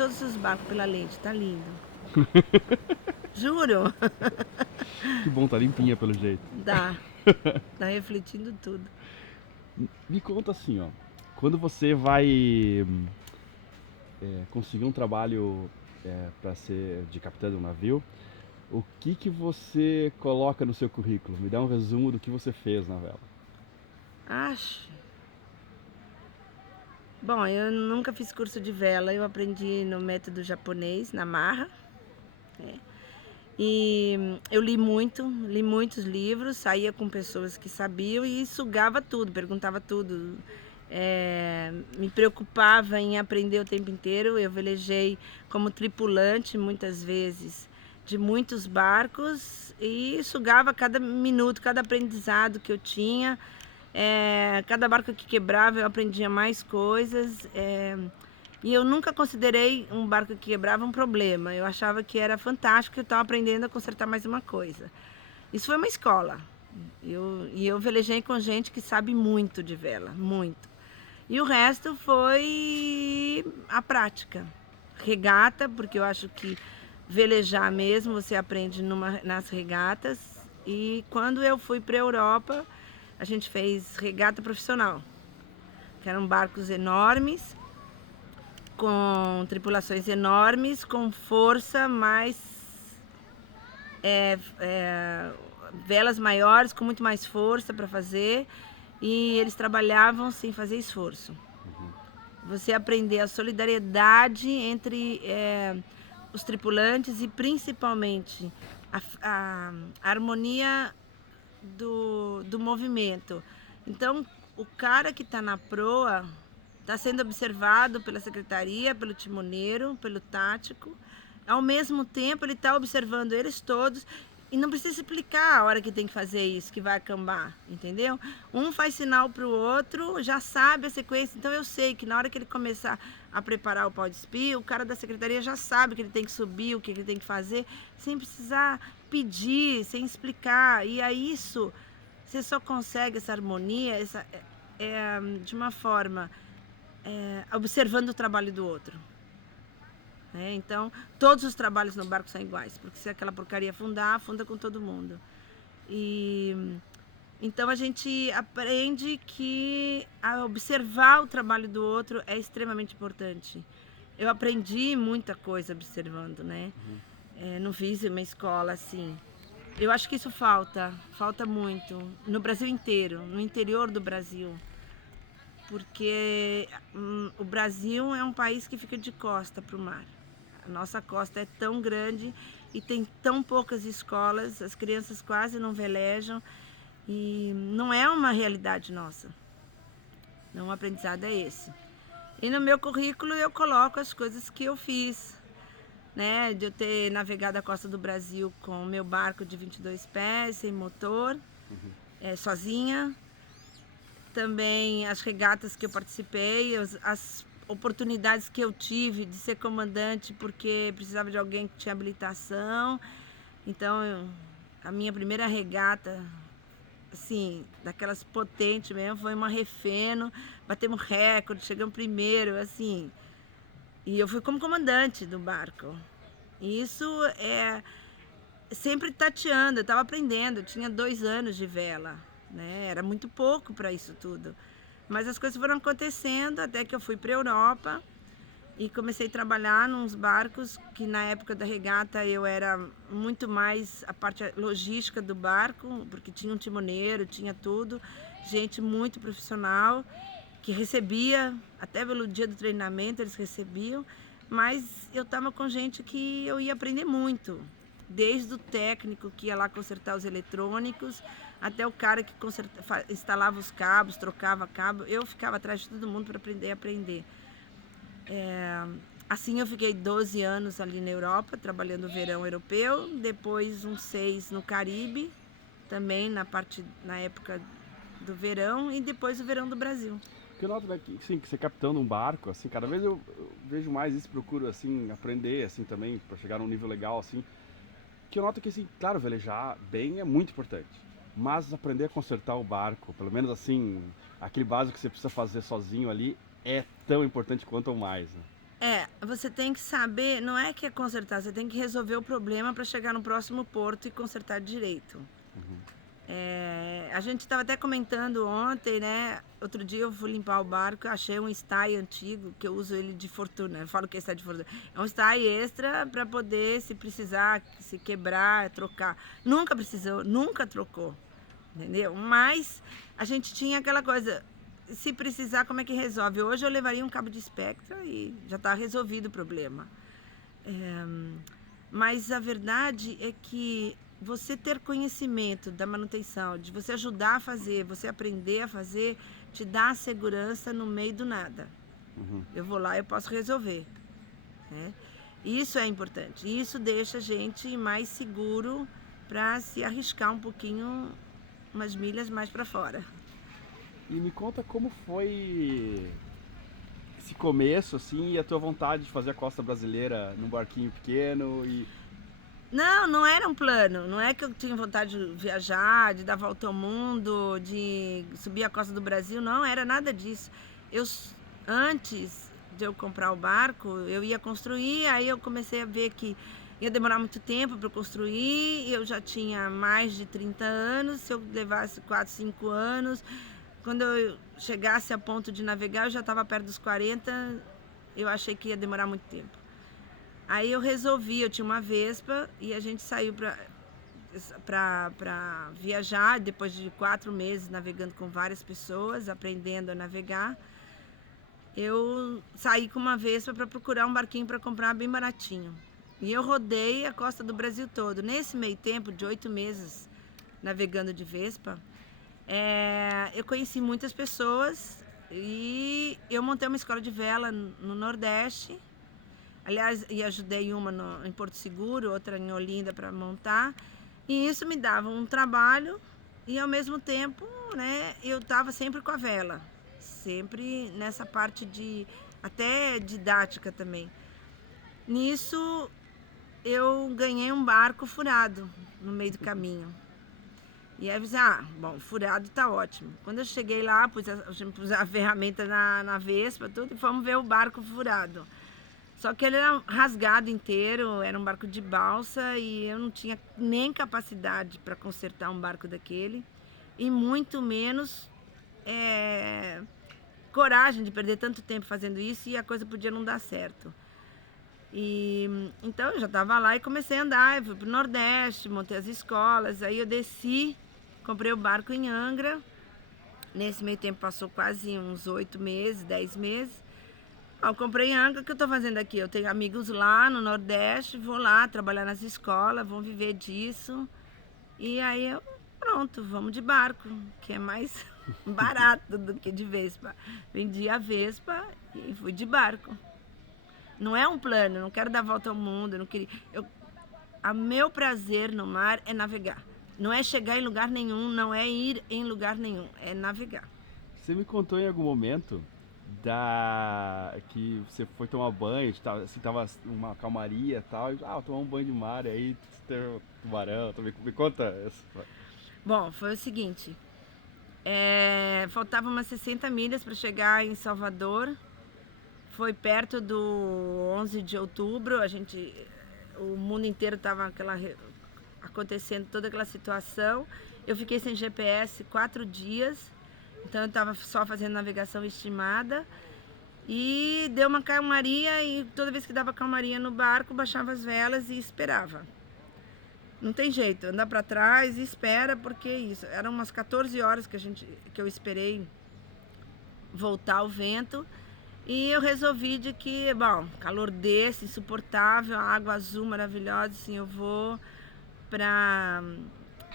todos os barcos pela lente, tá lindo. Juro, Que bom, tá limpinha pelo jeito. dá, tá refletindo tudo. Me conta assim, ó. Quando você vai conseguir um trabalho para ser de capitão de um navio, o que você coloca no seu currículo? Me dá um resumo do que você fez na vela. Acho. Bom, eu nunca fiz curso de vela, eu aprendi no método japonês, na marra. E eu li muitos livros, saía com pessoas que sabiam e sugava tudo, perguntava tudo. Me preocupava em aprender o tempo inteiro. Eu velejei como tripulante muitas vezes de muitos barcos e sugava cada minuto, cada aprendizado que eu tinha. Cada barco que quebrava eu aprendia mais coisas. E eu nunca considerei um barco que quebrava um problema. Eu achava que era fantástico, que eu estava aprendendo a consertar mais uma coisa. Isso foi uma escola. Eu velejei com gente que sabe muito de vela, muito. E o resto foi a prática. Regata, porque eu acho que velejar mesmo você aprende nas regatas. E quando eu fui para a Europa, a gente fez regata profissional, que eram barcos enormes, com tripulações enormes, com força, é, é, velas maiores, com muito mais força para fazer, e eles trabalhavam sem fazer esforço. Você aprender a solidariedade entre os tripulantes e principalmente a harmonia do movimento. Então, o cara que está na proa está sendo observado pela secretaria, pelo timoneiro, pelo tático. Ao mesmo tempo, ele está observando eles todos e não precisa explicar a hora que tem que fazer isso, que vai acambar, entendeu? Um faz sinal para o outro, já sabe a sequência. Então, eu sei que na hora que ele começar a preparar o pau de espia, o cara da secretaria já sabe que ele tem que subir, o que ele tem que fazer, sem precisar pedir, sem explicar. E aí isso, você só consegue essa harmonia de uma forma observando o trabalho do outro. Então, todos os trabalhos no barco são iguais, porque se aquela porcaria afundar, afunda com todo mundo. E então a gente aprende que a observar o trabalho do outro é extremamente importante. Eu aprendi muita coisa observando, né? Não fiz uma escola assim. Eu acho que isso falta muito no Brasil inteiro, no interior do Brasil, porque o Brasil é um país que fica de costa para o mar. A nossa costa é tão grande e tem tão poucas escolas, as crianças quase não velejam e não é uma realidade nossa. Não, o aprendizado é esse. E no meu currículo eu coloco as coisas que eu fiz, né? De eu ter navegado a costa do Brasil com o meu barco de 22 pés, sem motor, sozinha. Também as regatas que eu participei, as oportunidades que eu tive de ser comandante porque precisava de alguém que tinha habilitação. Então, a minha primeira regata, assim, daquelas potentes mesmo, foi uma Refeno, batemos recorde, chegamos primeiro, assim. E eu fui como comandante do barco. E isso é sempre tateando, eu estava aprendendo, eu tinha 2 anos de vela, né? Era muito pouco para isso tudo. Mas as coisas foram acontecendo até que eu fui para a Europa e comecei a trabalhar nos barcos, que na época da regata eu era muito mais a parte logística do barco, porque tinha um timoneiro, tinha tudo, gente muito profissional, que recebia, até pelo dia do treinamento eles recebiam, mas eu estava com gente que eu ia aprender muito, desde o técnico que ia lá consertar os eletrônicos, até o cara que instalava os cabos, trocava cabo, eu ficava atrás de todo mundo para aprender. Assim eu fiquei 12 anos ali na Europa, trabalhando o verão europeu, depois uns 6 no Caribe, também na época do verão, e depois o verão do Brasil. Porque eu noto, né, que, sim, que ser capitão de um barco, assim, cada vez eu vejo mais isso, procuro, assim, aprender, assim, também, para chegar num nível legal, assim, que eu noto que, assim, claro, velejar bem é muito importante, mas aprender a consertar o barco, pelo menos, assim, aquele básico que você precisa fazer sozinho ali, é tão importante quanto ou mais, né? Você tem que saber, não é que é consertar, você tem que resolver o problema para chegar no próximo porto e consertar direito. A gente estava até comentando ontem, né? Outro dia eu fui limpar o barco, eu achei um stay antigo, que eu uso ele de fortuna. Eu falo que é stay de fortuna. É um stay extra para poder, se precisar, se quebrar, trocar. Nunca precisou, nunca trocou, entendeu? Mas a gente tinha aquela coisa, se precisar, como é que resolve? Hoje eu levaria um cabo de Spectra e já está resolvido o problema. Mas a verdade é que você ter conhecimento da manutenção, de você ajudar a fazer, você aprender a fazer, te dá segurança no meio do nada. Eu vou lá, eu posso resolver, né? Isso é importante. Isso deixa a gente mais seguro para se arriscar um pouquinho, umas milhas mais para fora. E me conta como foi esse começo, assim, e a tua vontade de fazer a costa brasileira num barquinho pequeno e... Não era um plano. Não é que eu tinha vontade de viajar, de dar volta ao mundo, de subir a costa do Brasil. Não era nada disso. Antes de eu comprar o barco, eu ia construir, aí eu comecei a ver que ia demorar muito tempo para construir. Eu já tinha mais de 30 anos. Se eu levasse 4, 5 anos, quando eu chegasse a ponto de navegar, eu já estava perto dos 40. Eu achei que ia demorar muito tempo. Aí eu resolvi, eu tinha uma Vespa e a gente saiu para viajar, depois de 4 meses navegando com várias pessoas, aprendendo a navegar. Eu saí com uma Vespa para procurar um barquinho para comprar bem baratinho. E eu rodei a costa do Brasil todo. Nesse meio tempo de 8 meses navegando de Vespa, eu conheci muitas pessoas e eu montei uma escola de vela no Nordeste. Aliás, e ajudei uma em Porto Seguro, outra em Olinda para montar. E isso me dava um trabalho e, ao mesmo tempo, né, eu estava sempre com a vela. Sempre nessa parte até didática também. Nisso, eu ganhei um barco furado no meio do caminho. E aí eu disse, bom, furado tá ótimo. Quando eu cheguei lá, pus a ferramenta na Vespa, tudo, e fomos ver o barco furado. Só que ele era rasgado inteiro, era um barco de balsa e eu não tinha nem capacidade para consertar um barco daquele e muito menos coragem de perder tanto tempo fazendo isso e a coisa podia não dar certo. Então eu já estava lá e comecei a andar, eu fui para o Nordeste, montei as escolas, aí eu desci, comprei o barco em Angra. Nesse meio tempo passou quase uns 8 meses, 10 meses. Eu comprei em Angra, o que eu estou fazendo aqui? Eu tenho amigos lá no Nordeste, vou lá trabalhar nas escolas, vou viver disso. E aí, pronto, vamos de barco, que é mais barato do que de Vespa. Vendi a Vespa e fui de barco. Não é um plano, não quero dar volta ao mundo, não queria. Meu prazer no mar é navegar. Não é chegar em lugar nenhum, não é ir em lugar nenhum, é navegar. Você me contou em algum momento que você foi tomar banho, assim, tava uma calmaria e tal, tomar um banho de mar, e aí teve um tubarão, me conta isso. Bom, foi o seguinte, faltava umas 60 milhas para chegar em Salvador, foi perto do 11 de outubro, o mundo inteiro estava acontecendo toda aquela situação, eu fiquei sem GPS 4 dias, então eu estava só fazendo navegação estimada e deu uma calmaria e toda vez que dava calmaria no barco, baixava as velas e esperava. Não tem jeito, anda para trás e espera, porque isso, eram umas 14 horas que eu esperei voltar o vento e eu resolvi de que, bom, calor desse, insuportável, água azul maravilhosa, assim, eu vou para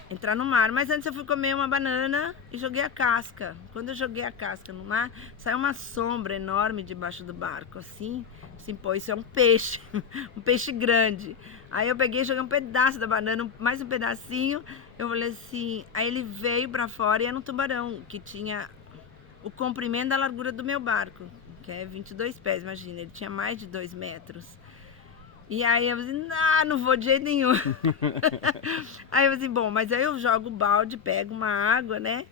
entrar no mar, mas antes eu fui comer uma banana e joguei a casca. Quando eu joguei a casca no mar, saiu uma sombra enorme debaixo do barco, assim, pô, isso é um peixe, um peixe grande. Aí eu peguei e joguei um pedaço da banana, mais um pedacinho, eu falei assim, aí ele veio pra fora e era um tubarão, que tinha o comprimento da largura do meu barco, que é 22 pés, imagina, ele tinha mais de 2 metros. E aí eu falei, não vou de jeito nenhum. Aí eu falei, bom, mas aí eu jogo o balde, pego uma água, né?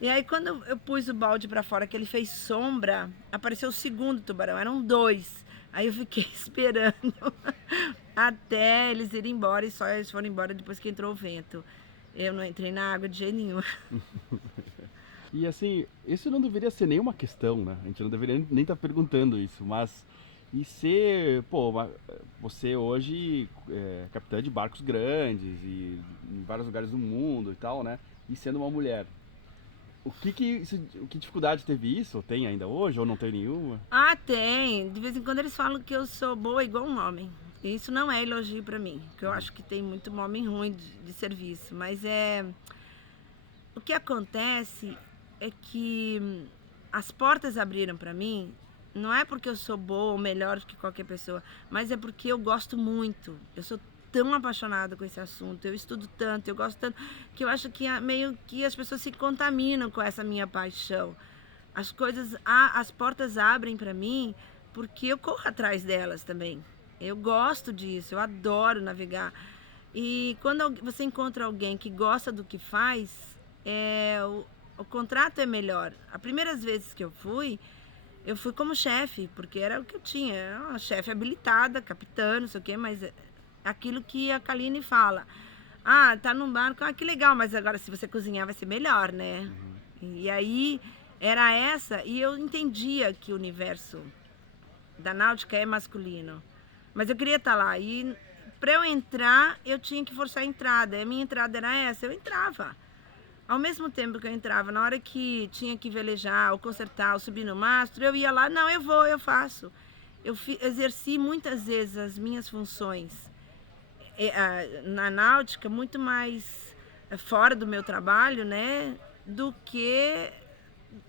E aí quando eu pus o balde pra fora, que ele fez sombra, apareceu o segundo tubarão, eram 2. Aí eu fiquei esperando até eles irem embora, e só eles foram embora depois que entrou o vento. Eu não entrei na água de jeito nenhum. E assim, isso não deveria ser nenhuma questão, né? A gente não deveria nem estar perguntando isso, mas e ser, pô, você hoje é capitã de barcos grandes e em vários lugares do mundo e tal, né? E sendo uma mulher. Que dificuldade teve isso? Ou tem ainda hoje, ou não tem nenhuma? Ah, tem. De vez em quando eles falam que eu sou boa igual um homem. E isso não é elogio pra mim, porque eu acho que tem muito homem ruim de serviço. Mas o que acontece é que as portas abriram pra mim, não é porque eu sou boa ou melhor que qualquer pessoa, mas é porque eu gosto muito. Eu sou tão apaixonada com esse assunto, eu estudo tanto, eu gosto tanto, que eu acho que meio que as pessoas se contaminam com essa minha paixão. As coisas, as portas abrem pra mim porque eu corro atrás delas também. Eu gosto disso, eu adoro navegar. E quando você encontra alguém que gosta do que faz, o contrato é melhor. As primeiras vezes que eu fui como chefe, porque era o que eu tinha. Era uma chefe habilitada, capitã, não sei o quê, mas é aquilo que a Kaline fala. Ah, tá num barco, ah, que legal, mas agora se você cozinhar vai ser melhor, né? E aí era essa, e eu entendia que o universo da náutica é masculino. Mas eu queria estar lá. E para eu entrar, eu tinha que forçar a entrada. E a minha entrada era essa, eu entrava. Ao mesmo tempo que eu entrava, na hora que tinha que velejar, ou consertar, ou subir no mastro, eu ia lá, não, eu vou, eu faço. Eu exerci muitas vezes as minhas funções na náutica muito mais fora do meu trabalho, né, do que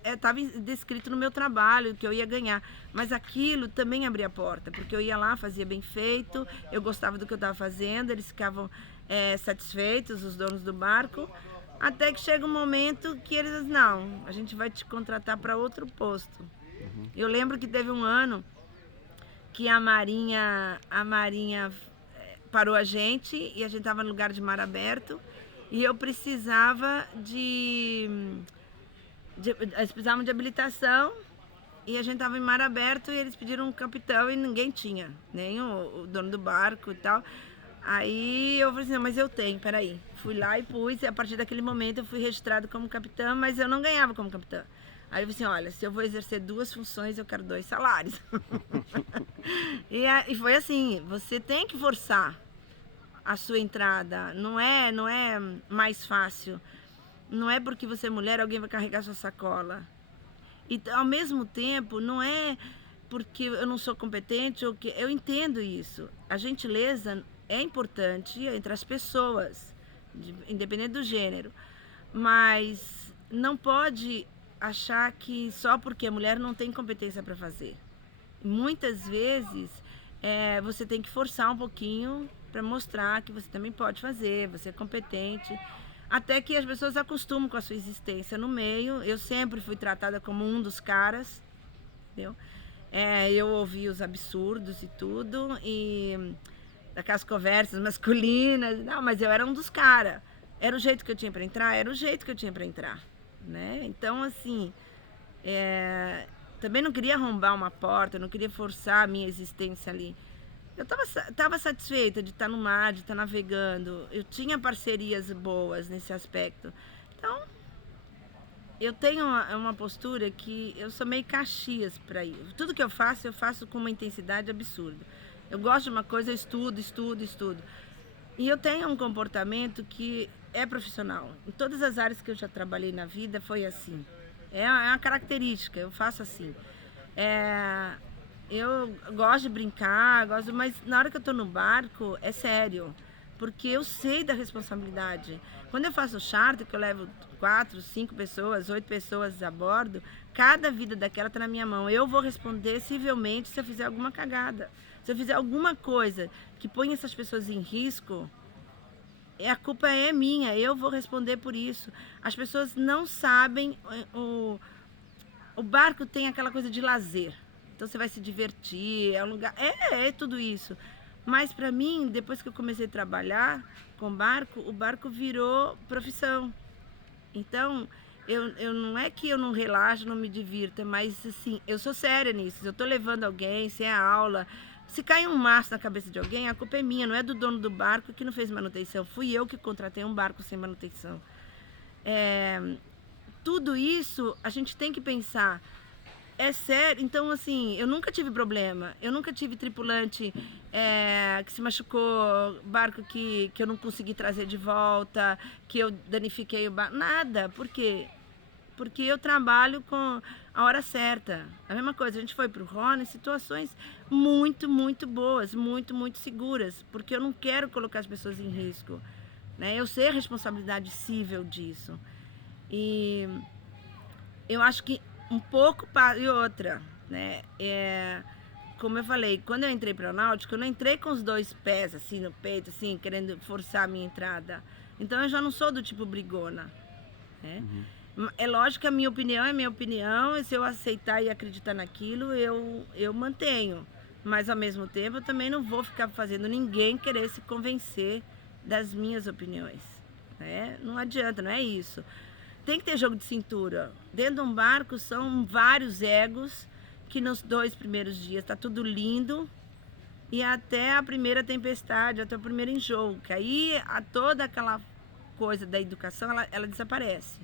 estava descrito no meu trabalho, que eu ia ganhar. Mas aquilo também abria a porta, porque eu ia lá, fazia bem feito, eu gostava do que eu estava fazendo, eles ficavam satisfeitos, os donos do barco, até que chega um momento que eles dizem, não, a gente vai te contratar para outro posto. Eu lembro que teve um ano que a Marinha parou a gente e a gente estava no lugar de mar aberto e eu precisava eles precisavam de habilitação e a gente estava em mar aberto e eles pediram um capitão e ninguém tinha, nem o dono do barco e tal. Aí eu falei assim, não, mas eu tenho, peraí. Fui lá e pus, e a partir daquele momento eu fui registrado como capitã, mas eu não ganhava como capitã. Aí eu falei assim, olha, se eu vou exercer 2 funções, eu quero 2 salários. E foi assim, você tem que forçar a sua entrada, não é mais fácil. Não é porque você é mulher, alguém vai carregar sua sacola. E ao mesmo tempo, não é porque eu não sou competente ou que eu entendo isso. A gentileza é importante entre as pessoas, independente do gênero, mas não pode achar que só porque é mulher não tem competência para fazer. Muitas vezes você tem que forçar um pouquinho para mostrar que você também pode fazer, você é competente, até que as pessoas acostumam com a sua existência no meio. Eu sempre fui tratada como um dos caras, entendeu? Eu ouvi os absurdos e tudo, e daquelas conversas masculinas, não, mas eu era um dos caras. Era o jeito que eu tinha para entrar, era o jeito que eu tinha para entrar, né? Então, assim, também não queria arrombar uma porta, não queria forçar a minha existência ali. Eu tava satisfeita de estar no mar, de estar navegando. Eu tinha parcerias boas nesse aspecto. Então, eu tenho uma postura que eu sou meio Caxias para ir. Tudo que eu faço com uma intensidade absurda. Eu gosto de uma coisa, eu estudo, estudo, estudo. E eu tenho um comportamento que é profissional. Em todas as áreas que eu já trabalhei na vida foi assim. É uma característica, eu faço assim. Eu gosto de brincar, mas na hora que eu tô no barco, é sério. Porque eu sei da responsabilidade. Quando eu faço charter, que eu levo 4, 5 pessoas, 8 pessoas a bordo, cada vida daquela tá na minha mão. Eu vou responder civilmente se eu fizer alguma cagada. Se eu fizer alguma coisa que põe essas pessoas em risco, a culpa é minha, eu vou responder por isso. As pessoas não sabem, o barco tem aquela coisa de lazer. Então você vai se divertir, é um lugar, é tudo isso. Mas para mim, depois que eu comecei a trabalhar com barco, o barco virou profissão. Então, eu não é que eu não relaxo, não me divirta, mas assim, eu sou séria nisso. Se eu tô levando alguém, se é aula, se cai um mastro na cabeça de alguém, a culpa é minha, não é do dono do barco que não fez manutenção. Fui eu que contratei um barco sem manutenção. Tudo isso a gente tem que pensar. É sério, então assim, eu nunca tive problema, eu nunca tive tripulante que se machucou, barco que eu não consegui trazer de volta, que eu danifiquei o barco, nada, por quê? Porque eu trabalho com a hora certa. A mesma coisa, a gente foi para o Rony em situações muito, muito boas, muito, muito seguras, porque eu não quero colocar as pessoas em risco, né? Eu sei a responsabilidade civil disso. E eu acho que um pouco e outra, né? Como eu falei, quando eu entrei para a Náutica, eu não entrei com os 2 pés assim no peito, assim, querendo forçar a minha entrada. Então eu já não sou do tipo brigona, né? É lógico que a minha opinião é minha opinião, e se eu aceitar e acreditar naquilo, eu mantenho. Mas ao mesmo tempo eu também não vou ficar fazendo ninguém querer se convencer das minhas opiniões, né? Não adianta, não é isso. Tem que ter jogo de cintura. Dentro de um barco são vários egos que nos 2 primeiros dias tá tudo lindo e até a primeira tempestade, até o primeiro enjoo, que aí toda aquela coisa da educação ela desaparece.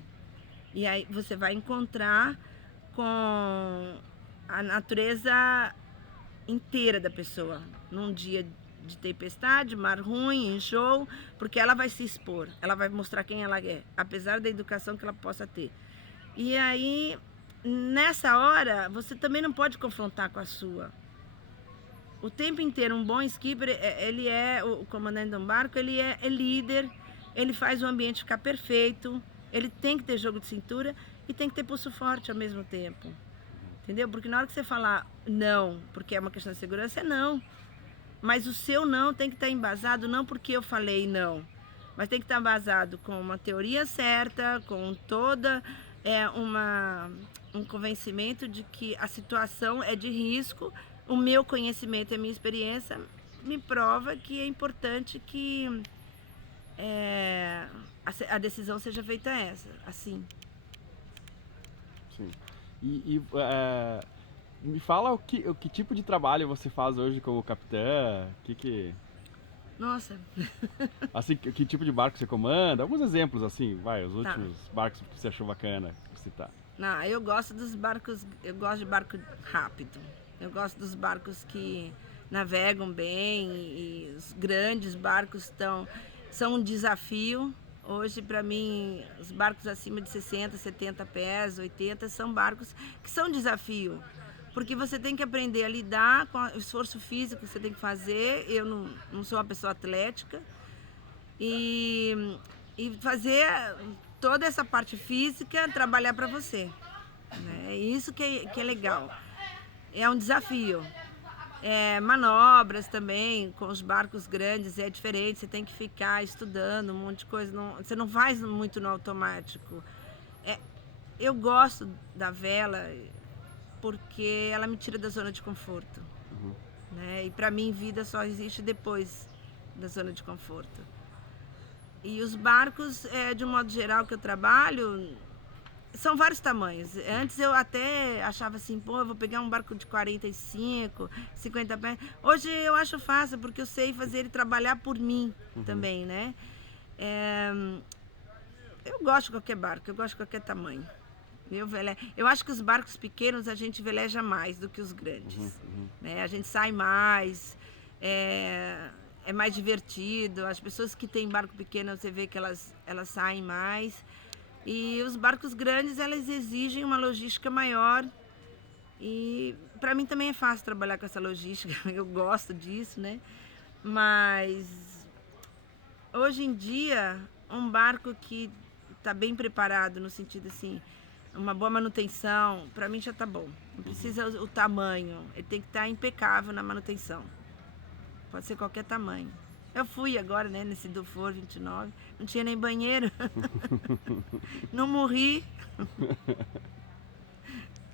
E aí você vai encontrar com a natureza inteira da pessoa num dia de tempestade, mar ruim, enjoo, porque ela vai se expor, ela vai mostrar quem ela é, apesar da educação que ela possa ter. E aí, nessa hora, você também não pode confrontar com a sua. O tempo inteiro, um bom skipper, ele é o comandante de um barco, ele é líder, ele faz o ambiente ficar perfeito, ele tem que ter jogo de cintura e tem que ter pulso forte ao mesmo tempo. Entendeu? Porque na hora que você falar não, porque é uma questão de segurança, é não. Mas o seu não tem que estar embasado, não porque eu falei não, mas tem que estar embasado com uma teoria certa, com toda um convencimento de que a situação é de risco, o meu conhecimento e a minha experiência me prova que é importante que a decisão seja feita assim. Sim. Me fala o que tipo de trabalho você faz hoje como capitã? Nossa, Assim, que tipo de barco você comanda? Alguns exemplos, assim, vai, os tá. últimos barcos que você achou bacana citar. Não, eu gosto dos barcos, eu gosto de barco rápido. Eu gosto dos barcos que navegam bem e os grandes barcos são um desafio. Hoje, para mim, os barcos acima de 60, 70 pés, 80, são barcos que são desafio. Porque você tem que aprender a lidar com o esforço físico que você tem que fazer. Eu não sou uma pessoa atlética. E fazer toda essa parte física trabalhar para você. Né? É isso que é legal. É um desafio. Manobras também, com os barcos grandes é diferente, você tem que ficar estudando um monte de coisa, você não faz muito no automático. Eu gosto da vela porque ela me tira da zona de conforto. Né? E para mim, vida só existe depois da zona de conforto. E os barcos, de um modo geral, que eu trabalho, são vários tamanhos. Antes eu até achava assim, pô, eu vou pegar um barco de 45, 50 pés. Hoje eu acho fácil, porque eu sei fazer ele trabalhar por mim também, né? Eu gosto de qualquer barco, eu gosto de qualquer tamanho. Eu acho que os barcos pequenos a gente veleja mais do que os grandes. Né? A gente sai mais, é mais divertido. As pessoas que têm barco pequeno, você vê que elas saem mais. E os barcos grandes, elas exigem uma logística maior. E para mim também é fácil trabalhar com essa logística, eu gosto disso, né? Mas hoje em dia, um barco que está bem preparado, no sentido assim, uma boa manutenção, para mim já está bom. Não precisa o tamanho, ele tem que estar impecável na manutenção. Pode ser qualquer tamanho. Eu fui agora, né, nesse Dufour 29, não tinha nem banheiro. Não morri.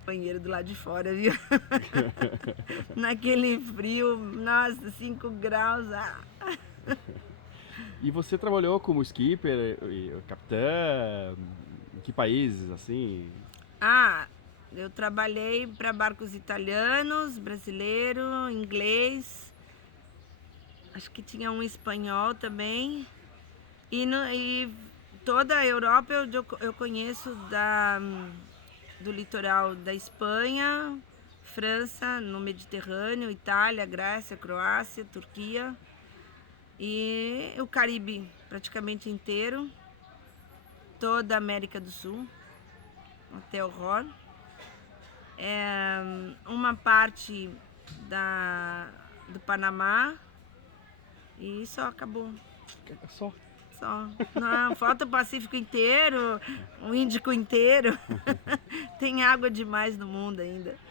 Banheiro do lado de fora, viu? Naquele frio, nossa, 5 graus. E você trabalhou como skipper, capitã, Que países, assim? Ah, eu trabalhei para barcos italianos, brasileiro, inglês, acho que tinha um espanhol também. E toda a Europa eu conheço do litoral da Espanha, França, no Mediterrâneo, Itália, Grécia, Croácia, Turquia e o Caribe praticamente inteiro, toda a América do Sul, até o Horn. Uma parte do Panamá e só acabou. Só. Só. Não, falta o Pacífico inteiro, o Índico inteiro. Tem água demais no mundo ainda.